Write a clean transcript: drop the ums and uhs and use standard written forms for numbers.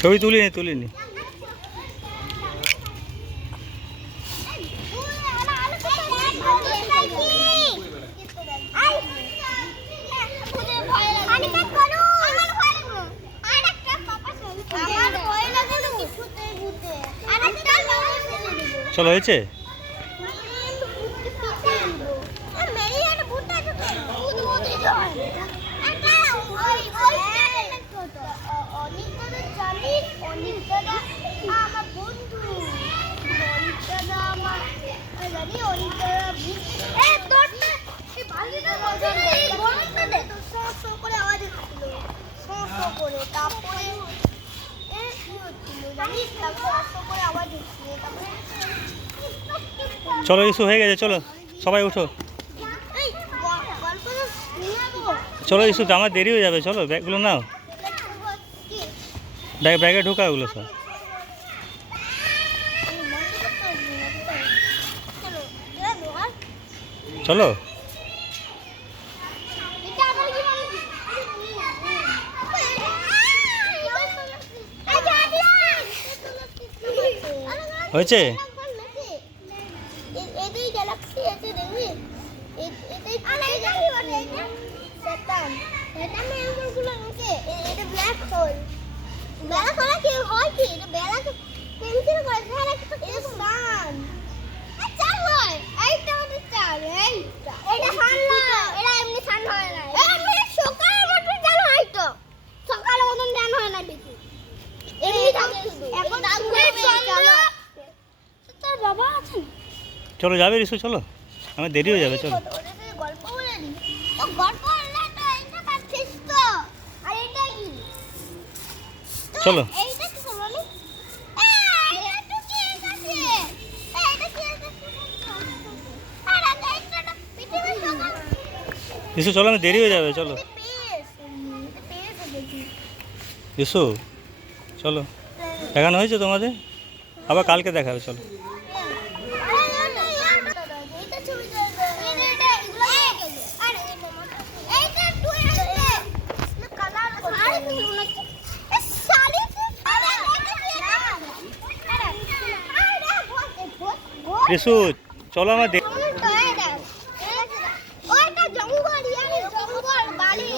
ছবি তুলিনি। চলো হয়েছে। চলো ইস্যু হয়ে গেছে, চলো সবাই উঠো। চলো ইস্যু, আমার দেরি হয়ে যাবে, চলো ব্যাগগুলো নাও, ব্যাগে ঢোকা ওগুলো সব। চলো হয়েছে। চলো যাবে রিসু, চলো আমার দেরি হয়ে যাবে, চলো। চলো রিসু, চলো আমার দেরি হয়ে যাবে, চলো রিসু চলো। দেখানো হয়েছে তোমাদের, আবার কালকে দেখাবে, চলো। রিসু চলো আমার